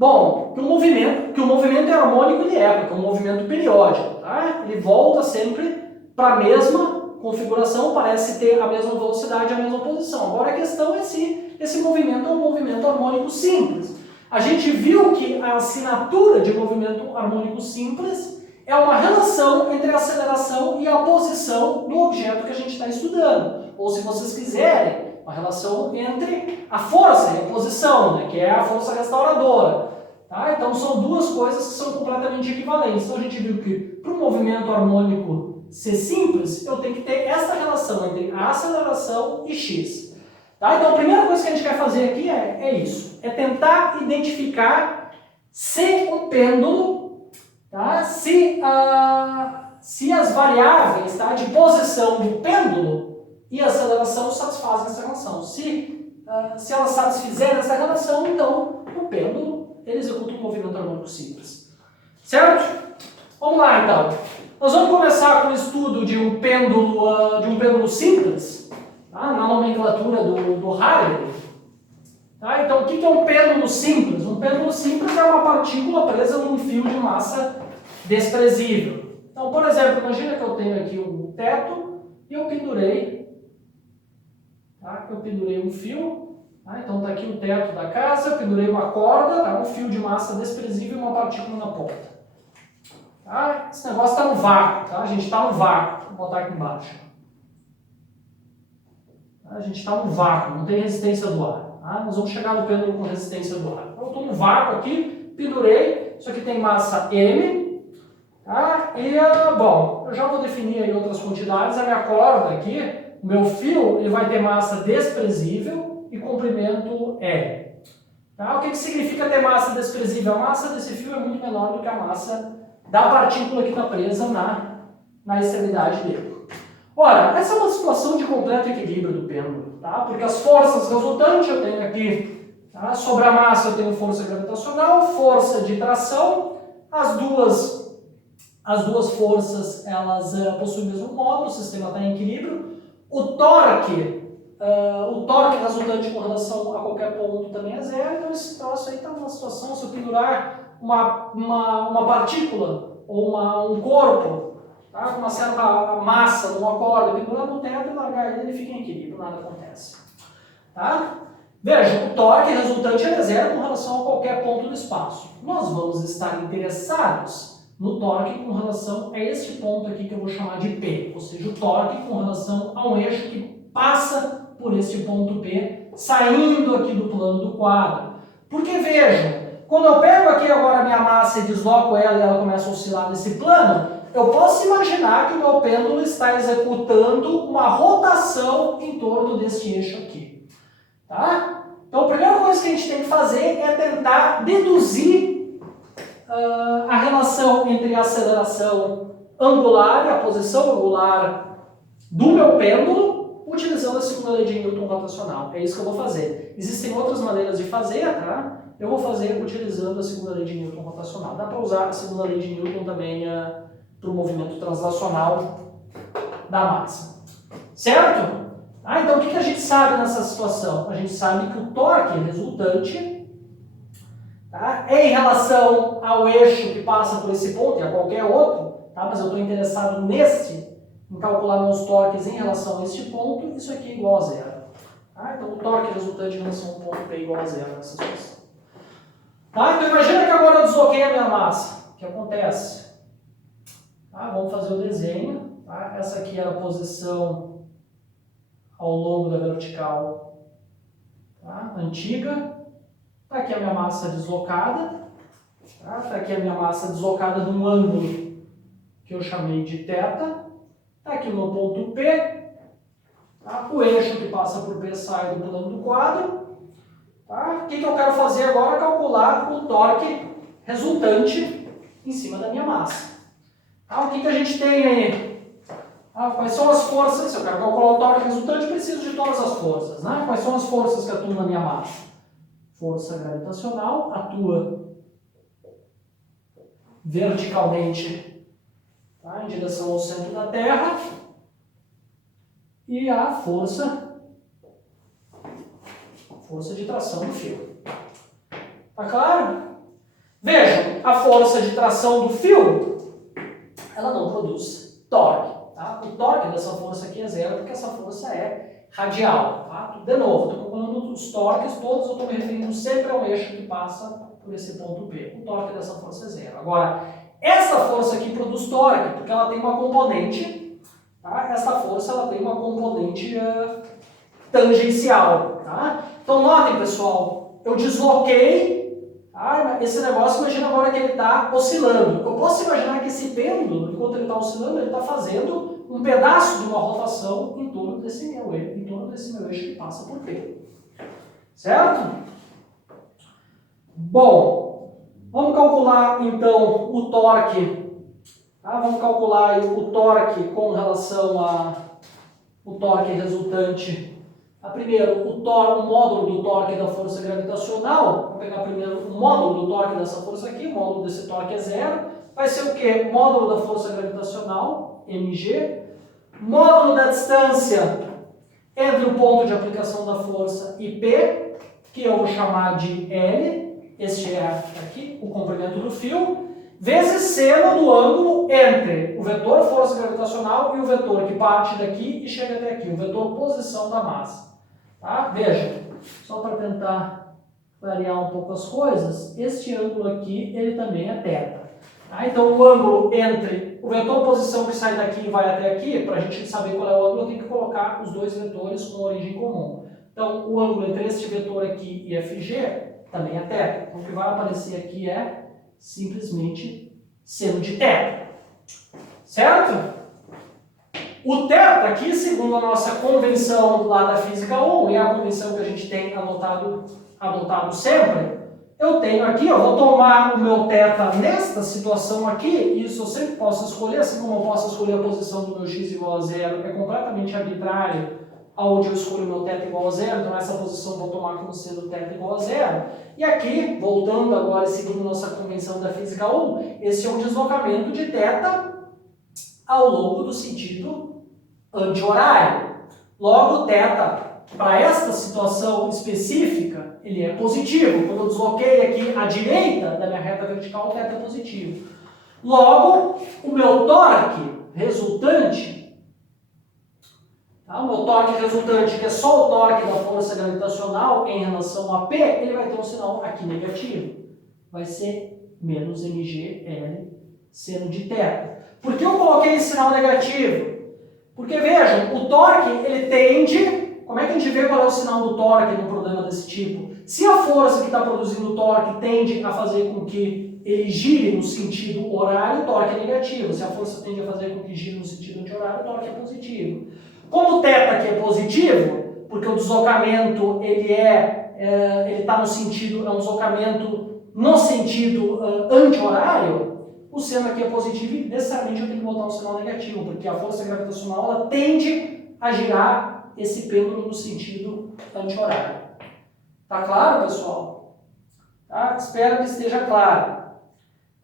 que o movimento harmônico ele porque é um movimento periódico, tá? Ele volta sempre para a mesma configuração, parece ter a mesma velocidade, a mesma posição. Agora a questão é se esse movimento é um movimento harmônico simples. A gente viu que a assinatura de movimento harmônico simples é uma relação entre a aceleração e a posição do objeto que a gente está estudando. Ou, se vocês quiserem, uma relação entre a força e a posição, né, que é a força restauradora. Tá? Então são duas coisas que são completamente equivalentes. Então a gente viu que para o movimento harmônico ser simples, eu tenho que ter essa relação entre a aceleração e x. Tá? Então a primeira coisa que a gente quer fazer aqui é isso. É tentar identificar se o pêndulo, tá? se as variáveis, tá? de posição do pêndulo e aceleração satisfazem essa relação. Se elas satisfizerem essa relação, então o pêndulo ele executa um movimento harmônico simples. Certo? Vamos lá então. Nós vamos começar com o estudo de um pêndulo simples, tá? Na nomenclatura do Hartley. Tá? Então o que é um pêndulo simples? Um pêndulo simples é uma partícula presa num fio de massa desprezível. Então, por exemplo, imagina que eu tenho aqui um teto e eu pendurei, tá? Um fio. Então está aqui o teto da casa, pendurei uma corda, tá? Um fio de massa desprezível e uma partícula na ponta. Tá? Esse negócio está no vácuo, tá? A gente está no vácuo. Vou botar aqui embaixo. Tá? A gente está no vácuo, não tem resistência do ar. Tá? Nós vamos chegar no pêndulo com resistência do ar. Então eu estou no vácuo aqui, pendurei, isso aqui tem massa M. Tá? E, bom, eu já vou definir aí outras quantidades. A minha corda aqui, o meu fio, ele vai ter massa desprezível e comprimento L. Tá? O que significa ter massa desprezível? A massa desse fio é muito menor do que a massa da partícula que está presa na extremidade dele. Ora, essa é uma situação de completo equilíbrio do pêndulo, tá? Porque as forças resultantes eu tenho aqui, tá? Sobre a massa eu tenho força gravitacional, força de tração, as duas forças elas possuem o mesmo módulo, o sistema está em equilíbrio. O torque resultante com relação a qualquer ponto também é zero, então esse troço aí está numa situação, se eu pendurar uma partícula ou um corpo, tá, com uma certa massa numa corda, pendurar no teto e largar ele fica em equilíbrio, nada acontece. Tá? Veja, o torque resultante é zero com relação a qualquer ponto do espaço. Nós vamos estar interessados no torque com relação a este ponto aqui que eu vou chamar de P, ou seja, o torque com relação a um eixo que passa por este ponto P, saindo aqui do plano do quadro. Porque vejam, quando eu pego aqui agora a minha massa e desloco ela e ela começa a oscilar nesse plano, eu posso imaginar que o meu pêndulo está executando uma rotação em torno deste eixo aqui. Tá? Então a primeira coisa que a gente tem que fazer é tentar deduzir a relação entre a aceleração angular e a posição angular do meu pêndulo, utilizando a segunda lei de Newton rotacional. É isso que eu vou fazer. Existem outras maneiras de fazer, tá? Eu vou fazer utilizando a segunda lei de Newton rotacional. Dá para usar a segunda lei de Newton também para o movimento translacional da massa. Certo? Então o que a gente sabe nessa situação? A gente sabe que o torque resultante, tá, é em relação ao eixo que passa por esse ponto e a qualquer outro, tá? Mas eu estou interessado em calcular meus torques em relação a este ponto, isso aqui é igual a zero. Tá? Então o torque resultante em relação ao ponto P é igual a zero nessa situação. Tá? Então imagina que agora eu desloquei a minha massa. O que acontece? Tá? Vamos fazer o desenho. Tá? Essa aqui era a posição ao longo da vertical, tá? Antiga. Está aqui a minha massa deslocada. Está aqui a minha massa deslocada de um ângulo que eu chamei de θ. Está aqui o meu ponto P, tá? O eixo que passa por P sai do plano do quadro. Tá? O que eu quero fazer agora é calcular o torque resultante em cima da minha massa. Tá? O que a gente tem aí? Quais são as forças? Se eu quero calcular o torque resultante, eu preciso de todas as forças. Né? Quais são as forças que atuam na minha massa? Força gravitacional atua verticalmente, tá, em direção ao centro da Terra, e a força de tração do fio. Tá claro? Vejam, a força de tração do fio, ela não produz torque. Tá? O torque dessa força aqui é zero, porque essa força é radial. Tá? De novo, estou calculando os torques, todos eu estou me referindo sempre ao eixo que passa por esse ponto P. O torque dessa força é zero. Agora, essa força aqui produz torque, porque ela tem uma componente, tá? Essa força ela tem uma componente tangencial. Tá? Então notem, pessoal, eu desloquei, tá? Ah, esse negócio, imagina agora que ele está oscilando. Eu posso imaginar que esse pêndulo, enquanto ele está oscilando, ele está fazendo um pedaço de uma rotação em torno desse meu eixo que passa por P. Certo? Bom, vamos calcular então o torque. Vamos calcular o torque com relação ao torque resultante. Primeiro, o módulo do torque da força gravitacional. Vou pegar primeiro o módulo do torque dessa força aqui. O módulo desse torque é zero. Vai ser o quê? Módulo da força gravitacional, mg. Módulo da distância entre o ponto de aplicação da força e P, que eu vou chamar de L. Este é aqui o comprimento do fio. Vezes seno do ângulo entre o vetor força gravitacional e o vetor que parte daqui e chega até aqui, o vetor posição da massa. Tá? Veja, só para tentar variar um pouco as coisas, este ângulo aqui, ele também é θ. Tá? Então, o ângulo entre o vetor posição que sai daqui e vai até aqui, para a gente saber qual é o ângulo, eu tenho que colocar os dois vetores com origem comum. Então, o ângulo entre este vetor aqui e FG também é θ. Então, o que vai aparecer aqui é simplesmente seno de θ. Certo? O θ aqui, segundo a nossa convenção lá da Física 1, e a convenção que a gente tem adotado sempre, eu tenho aqui, eu vou tomar o meu θ nesta situação aqui, e isso eu sempre posso escolher, assim como eu posso escolher a posição do meu x igual a zero, é completamente arbitrário, onde eu escolho o meu θ igual a zero, então essa posição eu vou tomar como sendo θ igual a zero. E aqui, voltando agora, seguindo nossa convenção da Física 1, esse é um deslocamento de θ ao longo do sentido anti-horário. Logo, θ, para esta situação específica, ele é positivo. Quando eu desloquei aqui à direita da minha reta vertical, o θ é positivo. Logo, o meu torque resultante, o meu torque resultante, que é só o torque da força gravitacional em relação a P, ele vai ter um sinal aqui negativo. Vai ser menos mgL seno de θ. Por que eu coloquei esse sinal negativo? Porque, vejam, o torque, ele tende... Como é que a gente vê qual é o sinal do torque num problema desse tipo? Se a força que está produzindo o torque tende a fazer com que ele gire no sentido horário, o torque é negativo. Se a força tende a fazer com que gire no sentido anti-horário, o torque é positivo. Como o θ aqui é positivo, porque o deslocamento ele está no sentido, é um deslocamento no sentido anti-horário, o seno aqui é positivo e necessariamente eu tenho que botar um sinal negativo, porque a força gravitacional ela tende a girar esse pêndulo no sentido anti-horário. Tá claro, pessoal? Tá? Espero que esteja claro.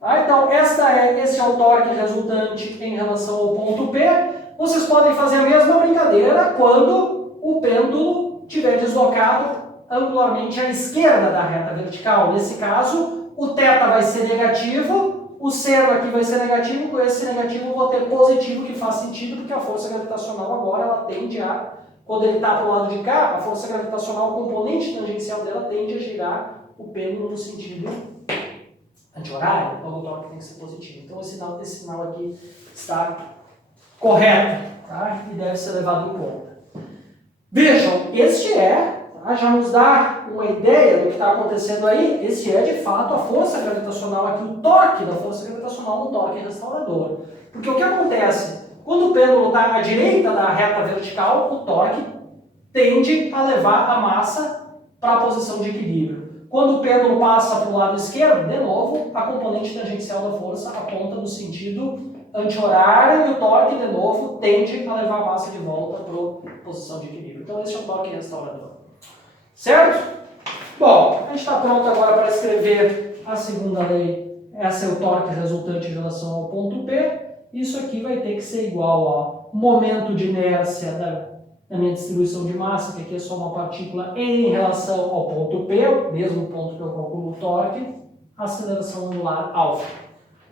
Tá? Então, esse é o torque resultante em relação ao ponto P. Vocês podem fazer a mesma brincadeira quando o pêndulo estiver deslocado angularmente à esquerda da reta vertical. Nesse caso, o θ vai ser negativo, o seno aqui vai ser negativo, com esse negativo eu vou ter positivo, que faz sentido, porque a força gravitacional agora ela tende a, quando ele está para o lado de cá, a força gravitacional, o componente tangencial dela tende a girar o pêndulo no sentido anti-horário, logo o torque tem que ser positivo. Então esse sinal aqui está correto, tá? E deve ser levado em conta. Vejam, já nos dá uma ideia do que está acontecendo aí, esse é de fato a força gravitacional aqui, o torque da força gravitacional, um torque restaurador. Porque o que acontece? Quando o pêndulo está à direita da reta vertical, o torque tende a levar a massa para a posição de equilíbrio. Quando o pêndulo passa para o lado esquerdo, de novo, a componente tangencial da força aponta no sentido anti-horário e o torque, de novo, tende a levar a massa de volta para a posição de equilíbrio. Então esse é o torque restaurador. Certo? Bom, a gente está pronto agora para escrever a segunda lei. Essa é o torque resultante em relação ao ponto P. Isso aqui vai ter que ser igual ao momento de inércia da minha distribuição de massa, que aqui é só uma partícula em relação ao ponto P, mesmo ponto que eu calculo o torque, aceleração angular alfa.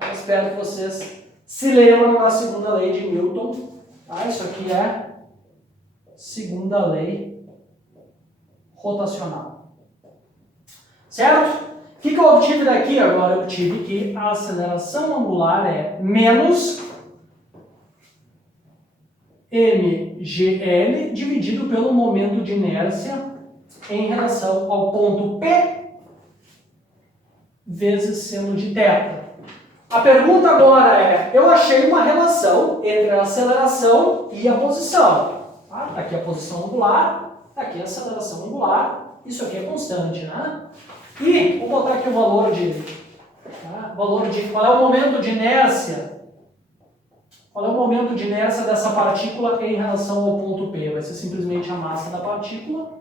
Eu espero que vocês se lembram da segunda lei de Newton. Tá? Isso aqui é segunda lei rotacional. Certo? O que eu obtive daqui agora? Eu obtive que a aceleração angular é menos mgl dividido pelo momento de inércia em relação ao ponto P vezes seno de θ. A pergunta agora é, eu achei uma relação entre a aceleração e a posição. Tá? Aqui a posição angular, aqui a aceleração angular, isso aqui é constante, né? E vou botar aqui o valor de... qual é o momento de inércia? Qual é o momento de inércia dessa partícula em relação ao ponto P? Vai ser simplesmente a massa da partícula,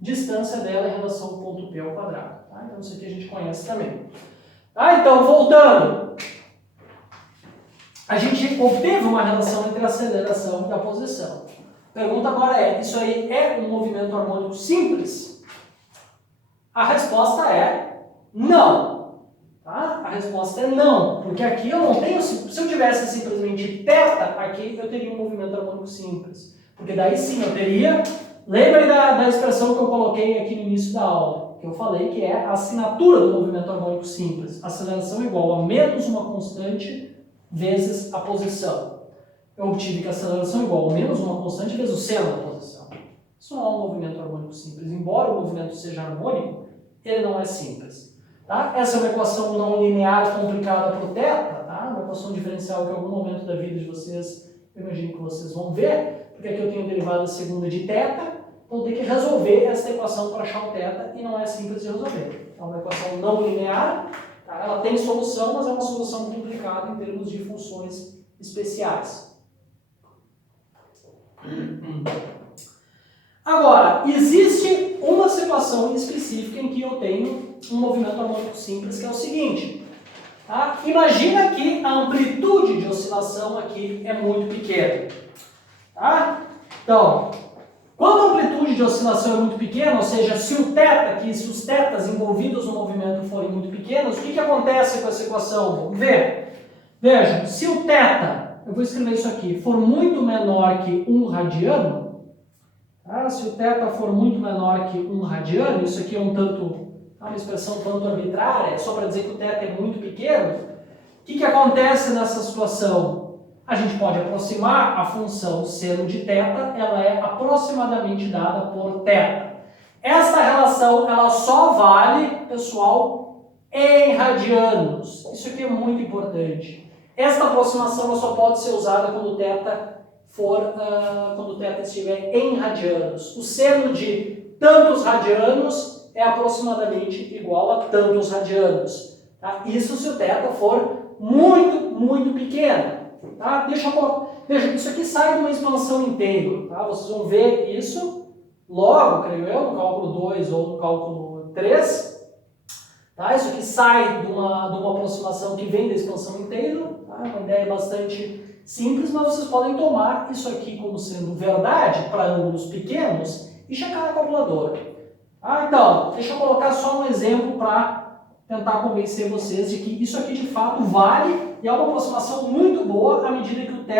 distância dela em relação ao ponto P ao quadrado. Tá? Então isso aqui a gente conhece também. Tá? Então, voltando. A gente obteve uma relação entre a aceleração e a posição. A pergunta agora é, isso aí é um movimento harmônico simples? A resposta é não. Tá? A resposta é não, porque aqui eu não tenho, se eu tivesse simplesmente θ, aqui eu teria um movimento harmônico simples. Porque daí sim eu teria, lembre da expressão que eu coloquei aqui no início da aula, que eu falei que é a assinatura do movimento harmônico simples. Aceleração igual a menos uma constante vezes a posição. Eu obtive que a aceleração igual a menos uma constante vezes o seno da posição. Isso não é um movimento harmônico simples. Embora o movimento seja harmônico, ele não é simples. Tá? Essa é uma equação não linear complicada para o θ, tá? Uma equação diferencial que em algum momento da vida de vocês, eu imagino que vocês vão ver, porque aqui eu tenho a derivada segunda de θ, então tem que resolver essa equação para achar o θ e não é simples de resolver. É uma equação não linear, tá? Ela tem solução, mas é uma solução complicada em termos de funções especiais. Agora, existe uma situação específica em que eu tenho um movimento harmônico simples, que é o seguinte. Tá? Imagina que a amplitude de oscilação aqui é muito pequena. Tá? Então, quando a amplitude de oscilação é muito pequena, ou seja, se o θ, se os θs envolvidos no movimento forem muito pequenos, o que acontece com essa equação? Vamos ver. Vejam, se o θ, eu vou escrever isso aqui, for muito menor que 1 radiano, tá? Se o θ for muito menor que 1 radiano, isso aqui é uma expressão tanto arbitrária, só para dizer que o θ é muito pequeno, o que acontece nessa situação? A gente pode aproximar a função seno de θ, ela é aproximadamente dada por θ. Essa relação, ela só vale, pessoal, em radianos. Isso aqui é muito importante. Esta aproximação ela só pode ser usada quando o θ estiver em radianos. O seno de tantos radianos é aproximadamente igual a tantos radianos. Tá? Isso se o θ for muito, muito pequeno. Tá? Veja, isso aqui sai de uma expansão inteira. Tá? Vocês vão ver isso logo, creio eu, no cálculo 2 ou no cálculo 3. Tá? Isso aqui sai de uma aproximação que vem da expansão inteira. Tá? Uma ideia bastante simples, mas vocês podem tomar isso aqui como sendo verdade para ângulos pequenos e checar na calculadora. Ah, então, deixa eu colocar só um exemplo para tentar convencer vocês de que isso aqui de fato vale e é uma aproximação muito boa à medida que o θ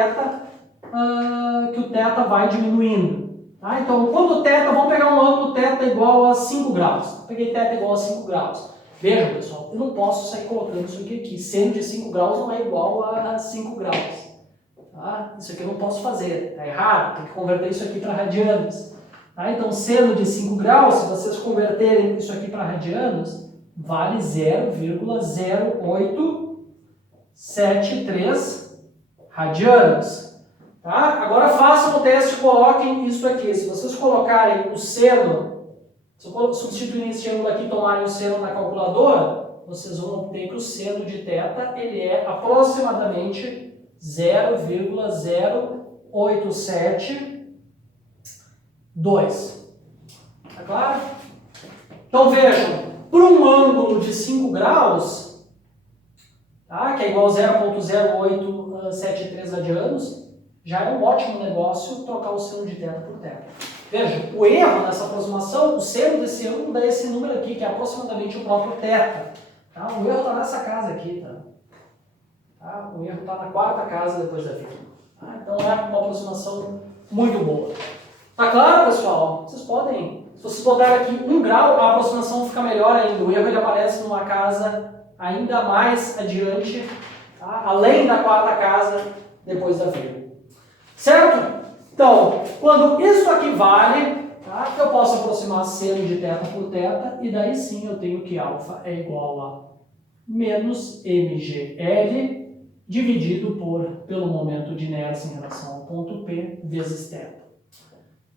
vai diminuindo. Tá? Então, quando o θ, vamos pegar um ângulo θ igual a 5 graus. Eu peguei θ igual a 5 graus. Vejam, pessoal, eu não posso sair colocando isso aqui. Seno de 5 graus não é igual a 5 graus. Tá? Isso aqui eu não posso fazer, está errado, tem que converter isso aqui para radianos. Tá? Então, seno de 5 graus, se vocês converterem isso aqui para radianos, vale 0,0873 radianos. Tá? Agora façam o teste e coloquem isso aqui. Se vocês colocarem o seno, se substituírem esse ângulo aqui e tomarem o seno na calculadora, vocês vão obter que o seno de θ ele é aproximadamente 0,0872. Tá claro? Então vejam, para um ângulo de 5 graus, tá, que é igual a 0,0873 radianos, já é um ótimo negócio trocar o seno de θ por θ. Vejam, o erro nessa aproximação, o seno desse ângulo dá esse número aqui, que é aproximadamente o próprio θ. Tá? O erro está nessa casa aqui, tá? Tá? O erro está na quarta casa depois da vírgula. Tá? Então é uma aproximação muito boa. Tá claro, pessoal? Vocês podem, se vocês botarem aqui 1 grau, a aproximação fica melhor ainda. O erro ele aparece numa casa ainda mais adiante, tá? Além da quarta casa depois da vírgula. Certo? Então, quando isso aqui vale, tá? Eu posso aproximar seno de θ por θ, e daí sim eu tenho que alfa é igual a menos mgl dividido pelo momento de inércia em relação ao ponto P vezes θ.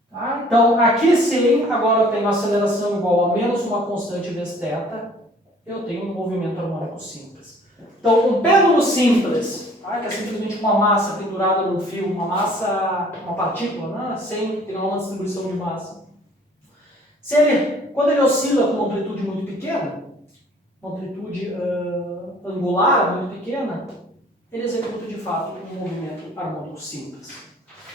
Tá? Então, aqui sim, agora eu tenho aceleração igual a menos uma constante vezes θ, eu tenho um movimento harmônico simples. Então, um pêndulo simples, tá? Que é simplesmente uma massa pendurada num fio, uma partícula, né? Sem ter uma distribuição de massa. Quando ele oscila com uma amplitude muito pequena, uma amplitude angular muito pequena, ele executa de fato um movimento harmônico simples.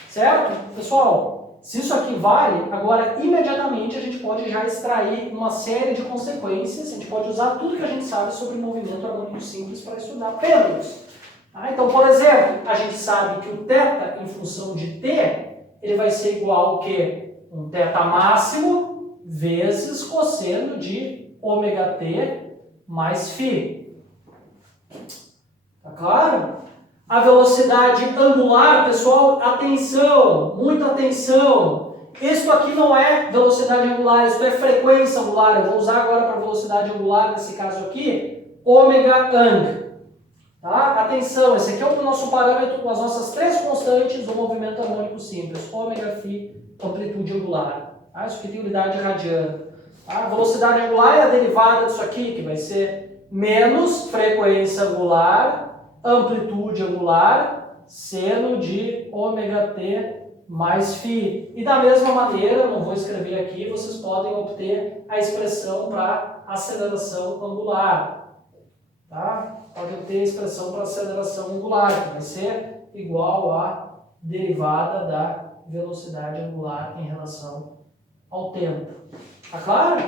Certo? Pessoal, se isso aqui vale, agora imediatamente a gente pode já extrair uma série de consequências, a gente pode usar tudo que a gente sabe sobre movimento harmônico simples para estudar pêndulos. Tá? Então, por exemplo, a gente sabe que o θ em função de t, ele vai ser igual ao quê? Um θ máximo vezes cosseno de ômega-t mais φ. Tá claro? A velocidade angular, pessoal, atenção, muita atenção. Isso aqui não é velocidade angular, isso é frequência angular. Eu vou usar agora para velocidade angular, nesse caso aqui, ômega ang. Tá? Atenção, esse aqui é o nosso parâmetro com as nossas três constantes do movimento harmônico simples. Ômega φ, amplitude angular. Tá? Isso aqui tem unidade radiana. Tá? A velocidade angular é a derivada disso aqui, que vai ser menos frequência angular, amplitude angular, seno de ômega-t mais φ. E da mesma maneira, não vou escrever aqui, vocês podem obter a expressão para aceleração angular. Tá? Pode obter a expressão para aceleração angular, que vai ser igual à derivada da velocidade angular em relação ao tempo. Tá claro?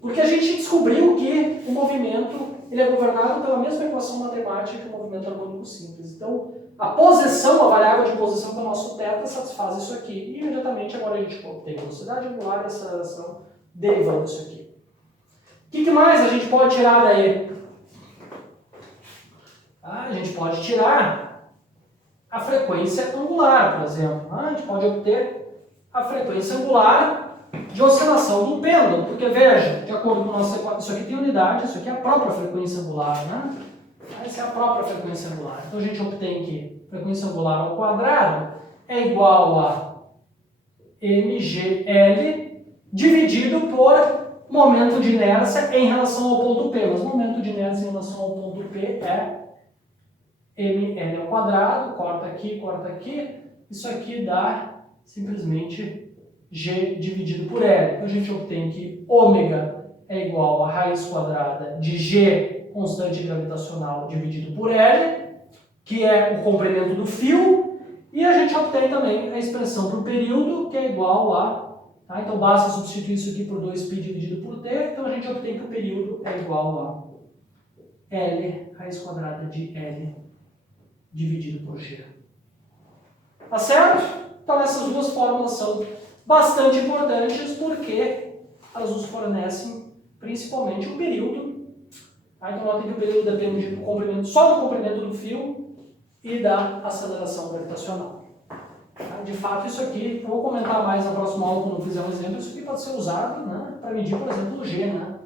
Porque a gente descobriu que o movimento ele é governado pela mesma equação matemática que o movimento harmônico simples. Então, a posição, a variável de posição do nosso θ satisfaz isso aqui. E imediatamente agora a gente obtém velocidade angular e aceleração derivando isso aqui. O que mais a gente pode tirar daí? A gente pode tirar a frequência angular, por exemplo. A gente pode obter a frequência angular de oscilação do pêndulo, porque veja, de acordo com a nossa equação, isso aqui tem unidade, isso aqui é a própria frequência angular, né? Essa é a própria frequência angular. Então a gente obtém que frequência angular ao quadrado é igual a mgl dividido por momento de inércia em relação ao ponto P. Mas momento de inércia em relação ao ponto P é ml ao quadrado, corta aqui, isso aqui dá simplesmente G dividido por L. Então a gente obtém que ômega é igual a raiz quadrada de G, constante gravitacional, dividido por L, que é o comprimento do fio, e a gente obtém também a expressão para o período, que é igual a... Tá? Então basta substituir isso aqui por 2π dividido por t, então a gente obtém que o período é igual a L, raiz quadrada de L, dividido por G. Tá certo? Então essas duas fórmulas são bastante importantes porque elas nos fornecem principalmente o período. Tá? Então notem que o período depende do comprimento, só do comprimento do fio e da aceleração gravitacional. Tá? De fato, isso aqui, eu vou comentar mais na próxima aula quando eu fizer um exemplo, isso aqui pode ser usado, né, para medir, por exemplo, o G. Né?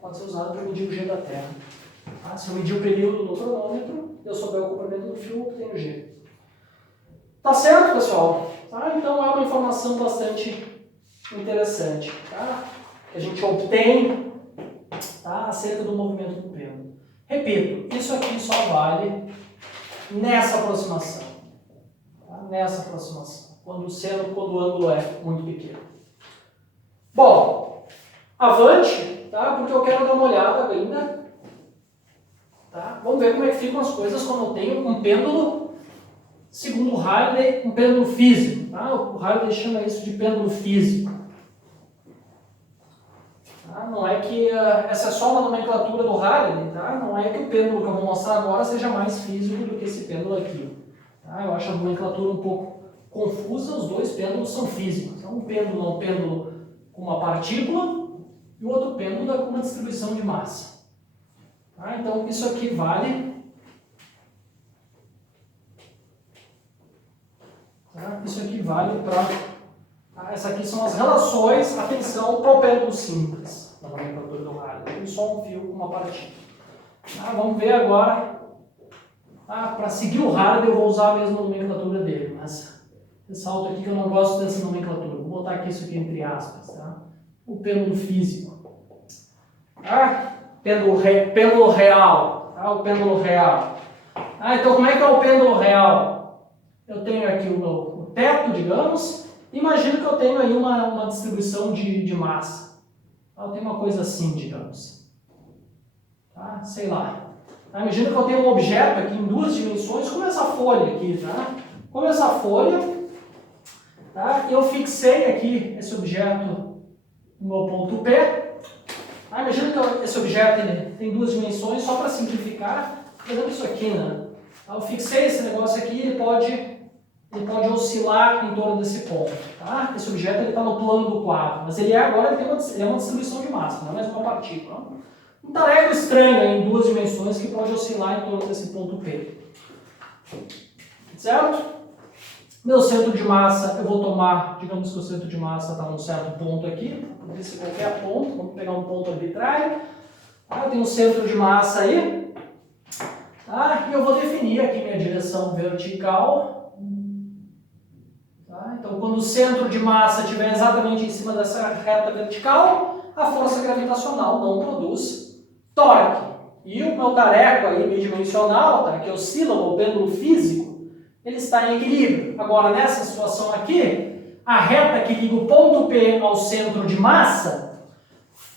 Pode ser usado para medir o G da Terra. Tá? Se eu medir o período no cronômetro, eu souber o comprimento do fio, eu obtenho o G. Tá certo, pessoal? Tá? Então é uma informação bastante interessante, tá? Que a gente obtém, tá? Acerca do movimento do pêndulo. Repito, isso aqui só vale nessa aproximação. Tá? Nessa aproximação. Quando o ângulo é muito pequeno. Bom, avante, tá? Porque eu quero dar uma olhada ainda. Tá? Vamos ver como é que ficam as coisas quando eu tenho um pêndulo, segundo o Halliday, um pêndulo físico. Tá? O Halliday chama isso de pêndulo físico. Tá? Não é que essa é só uma nomenclatura do Halliday, tá? Não é que o pêndulo que eu vou mostrar agora seja mais físico do que esse pêndulo aqui. Tá? Eu acho a nomenclatura um pouco confusa, os dois pêndulos são físicos. Então, um pêndulo é um pêndulo com uma partícula e o outro pêndulo é com uma distribuição de massa. Tá? Então, isso aqui vale... Tá? Isso aqui vale para... Tá? Essas aqui são as relações, atenção, para o pêndulo simples, na nomenclatura do Halliday. Tem só um fio com uma partícula. Vamos ver agora. Para seguir o Hardy eu vou usar a mesma nomenclatura dele, mas ressalto aqui que eu não gosto dessa nomenclatura. Vou botar aqui isso aqui entre aspas, tá? O pêndulo físico. Pêndulo real. O pêndulo real. Então como é que é o pêndulo real? Eu tenho aqui o teto, digamos. Imagino que eu tenho aí uma distribuição de massa. Eu tenho uma coisa assim, digamos. Sei lá. Imagina que eu tenho um objeto aqui em duas dimensões, como essa folha aqui, tá? Como essa folha, tá? Eu fixei aqui esse objeto no meu ponto P. Imagina que esse objeto ele tem duas dimensões, só para simplificar, por exemplo, isso aqui, né? Eu fixei esse negócio aqui, ele pode oscilar em torno desse ponto, tá? Esse objeto está no plano do quadro, mas ele agora ele é uma distribuição de massa, não é mais uma partícula. Um tareco estranho em duas dimensões que pode oscilar em torno desse ponto P. Certo? Meu centro de massa, eu vou tomar, digamos que o centro de massa está num certo ponto aqui, vou ver se qualquer ponto, vamos pegar um ponto arbitrário. Eu tenho um centro de massa aí, e eu vou definir aqui minha direção vertical. Então, quando o centro de massa estiver exatamente em cima dessa reta vertical, a força gravitacional não produz torque. E o meu tareco aí bidimensional, tá, que oscila o pêndulo físico, ele está em equilíbrio. Agora, nessa situação aqui, a reta que liga o ponto P ao centro de massa,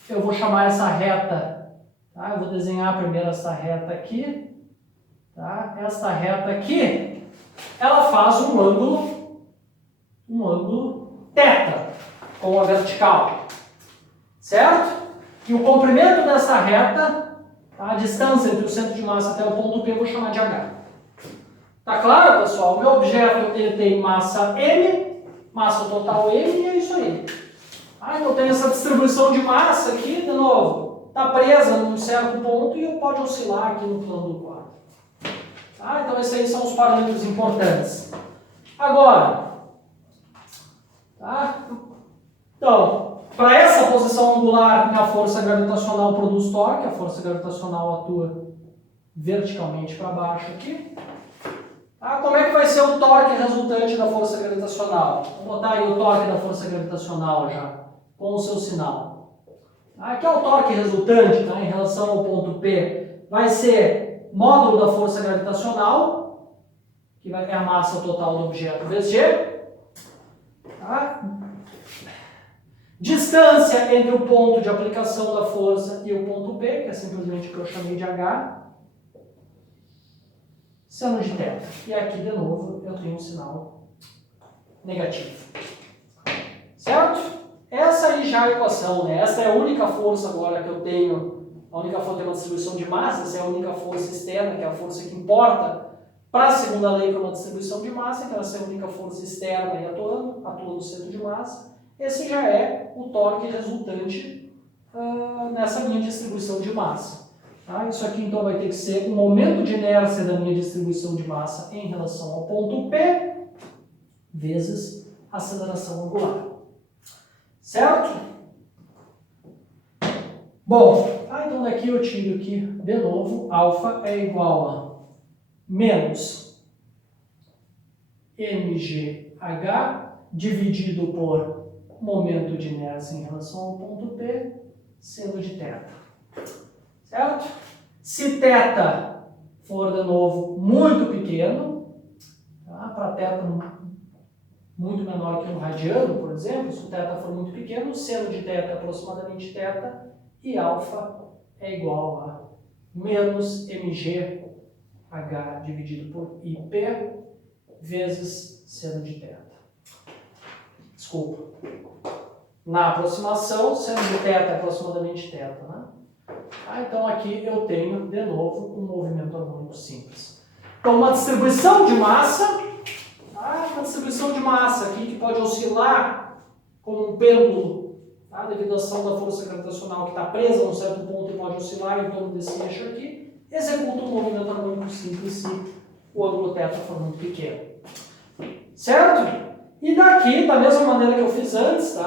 eu vou chamar essa reta, eu vou desenhar primeiro essa reta aqui, esta reta aqui, ela faz um ângulo θ com a vertical, certo? E o comprimento dessa reta, a distância entre o centro de massa até o ponto P, eu vou chamar de H. Tá claro, pessoal? O meu objeto ele tem massa M, massa total M, e é isso aí. Então eu tenho essa distribuição de massa aqui, de novo, está presa num certo ponto e pode oscilar aqui no plano do quadro. Então esses aí são os parâmetros importantes. Agora, então, para essa posição angular, minha força gravitacional produz torque, a força gravitacional atua verticalmente para baixo aqui. Como é que vai ser o torque resultante da força gravitacional? Vou botar aí o torque da força gravitacional já, com o seu sinal. Aqui é o torque resultante, em relação ao ponto P, vai ser módulo da força gravitacional, que é a massa total do objeto, vezes G. Distância entre o ponto de aplicação da força e o ponto P, que é simplesmente o que eu chamei de H, seno de θ. E aqui, de novo, eu tenho um sinal negativo. Certo? Essa aí já é a equação, né? Essa é a única força agora que eu tenho, a única força é uma distribuição de massa, essa é a única força externa, que é a força que importa para a segunda lei para uma distribuição de massa, então essa é a única força externa aí atuando no centro de massa. Esse já é o torque resultante nessa minha distribuição de massa. Isso aqui então vai ter que ser o momento de inércia da minha distribuição de massa em relação ao ponto P vezes a aceleração angular. Certo? Bom, então daqui eu tiro aqui de novo, alfa é igual a menos mgh dividido por momento de inércia em relação ao ponto P, seno de θ. Certo? Se θ for, de novo, muito pequeno, para θ muito menor que um radiano, por exemplo, se o θ for muito pequeno, o seno de θ é aproximadamente θ, e alfa é igual a menos mgh dividido por IP vezes seno de θ. Desculpa. Na aproximação, seno de θ é aproximadamente θ, né? Então aqui eu tenho, de novo, um movimento harmônico simples. Então uma distribuição de massa, aqui que pode oscilar como um pêndulo, devido à ação da força gravitacional que está presa num certo ponto e pode oscilar em torno desse eixo aqui, executa um movimento harmônico simples se o ângulo θ for muito pequeno. Certo? E daqui, da mesma maneira que eu fiz antes,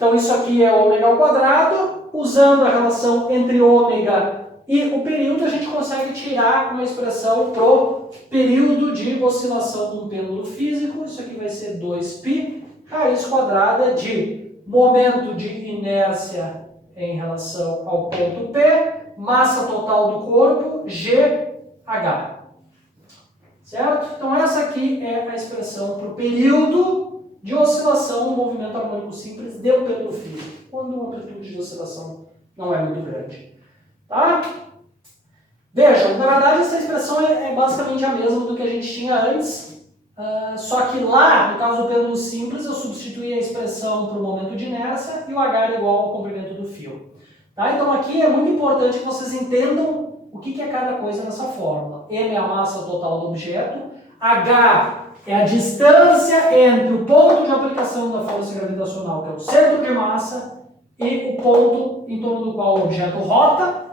Então isso aqui é ômega ao quadrado, usando a relação entre ômega E o período a gente consegue tirar uma expressão para o período de oscilação de um pêndulo físico. Isso aqui vai ser 2π raiz quadrada de momento de inércia em relação ao ponto P, massa total do corpo, GH. Certo? Então essa aqui é a expressão para o período de oscilação do movimento harmônico simples de um pêndulo físico, quando a amplitude de oscilação não é muito grande. Tá? Vejam, na verdade essa expressão é basicamente a mesma do que a gente tinha antes, só que lá, no caso do pêndulo simples, eu substituí a expressão para o momento de inércia e o H era igual ao comprimento do fio. Tá? Então aqui é muito importante que vocês entendam o que é cada coisa nessa fórmula. M é a massa total do objeto, H é a distância entre o ponto de aplicação da força gravitacional, que é o centro de massa, e o ponto em torno do qual o objeto rota.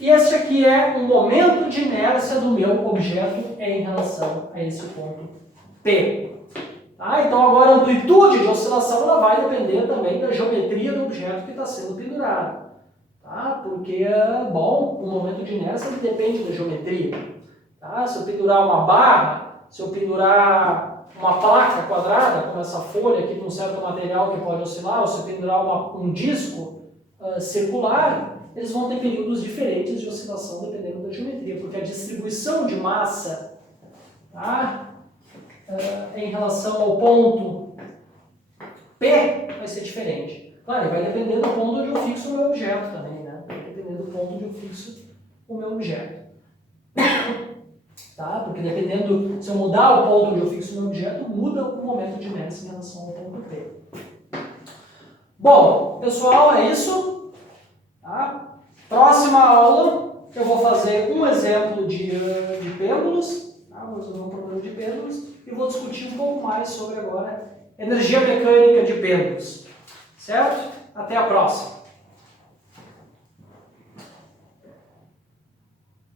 E esse aqui é o momento de inércia do meu objeto em relação a esse ponto P. Tá? Então agora a amplitude de oscilação ela vai depender também da geometria do objeto que está sendo pendurado. Tá? Porque, bom, o momento de inércia ele depende da geometria. Tá? Se eu pendurar uma barra, se eu pendurar uma placa quadrada, como essa folha aqui com um certo material que pode oscilar, ou se eu pendurar um disco circular, eles vão ter períodos diferentes de oscilação dependendo da geometria, porque a distribuição de massa, tá, em relação ao ponto P vai ser diferente. Claro, vai depender do ponto onde eu fixo o meu objeto também, né? Vai depender do ponto onde eu fixo o meu objeto. Tá? Porque dependendo, se eu mudar o ponto onde eu fixo o meu objeto, muda o momento de inércia em relação ao ponto P. Bom, pessoal, é isso. Tá? Próxima aula, eu vou fazer um exemplo de pêndulos, tá? Vou resolver um problema de pêndulos e vou discutir um pouco mais sobre agora energia mecânica de pêndulos. Certo? Até a próxima!